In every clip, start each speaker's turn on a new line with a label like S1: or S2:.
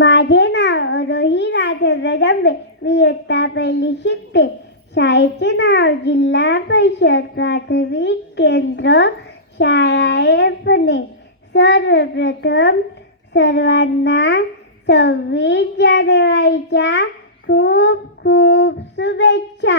S1: माझे नाव रोही राजेंद्र जंबे मी इयत्ता पहिली शिकते. शाळेचे नाव जिल्हा परिषद प्राथमिक केंद्र शाळा पुणे. सर्वप्रथम सर्वांना सव्वीस जानेवारीच्या खूप खूप शुभेच्छा.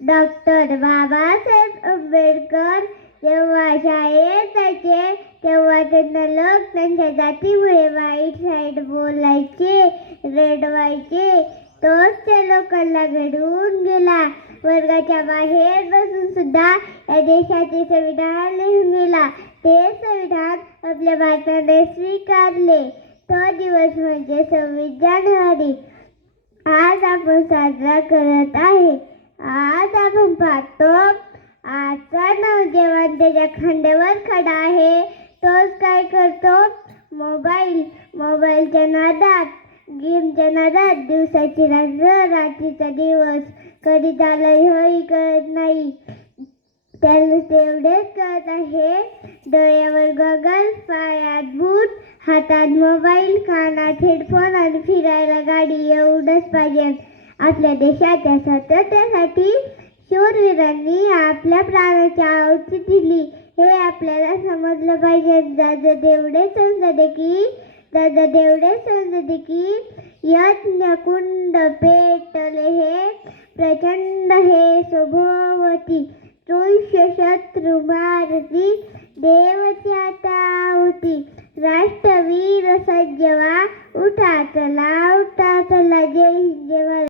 S1: डॉक्टर बाबासाहेब आंबेडकर जेव्हा शाळेत त्याचे तेव्हा त्यांना लोक त्यांच्या जातीमुळे वाईट साईड बोलायचे रडवायचे. तोच त्या लोकांना घडवून गेला. वर्गाच्या बाहेर बसून सुद्धा या देशाचे संविधान लिहून गेला. ते संविधान आपल्या भारताने स्वीकारले. तो दिवस म्हणजे सव्वीस जानेवारी. आज आपण साजरा करत आहे. आज आपण पाहतो आजचा नवजेवान त्याच्या खांद्यावर खडा आहे. तोच काय करतो? मोबाईल मोबाईलच्या नादात गेमच्या नादात दिवसाची रात्र रात्रीचा दिवस. कधी चालय होई कळत नाही. त्यांना तेवढेच कळत आहे. डोळ्यावर गगल पायात बूट हातात मोबाईल कानात हेडफोन आणि फिरायला गाडी एवढंच पाहिजे. आपल्या देशाच्या स्वातंत्र्यासाठी शूरवीरांनी आपल्या प्राणाची आहुती दिली. हे आपल्याला समजलं पाहिजे. दादा देवडे समजते की दादा देवडे समजते की यज्ञ कुंड पेटले हे प्रचंड हे स्वभोवती. तुष्य शत्रु मारती देवची होती. राष्ट्रवीर सज्जवा उठा चला उठा चला जय हिंद जय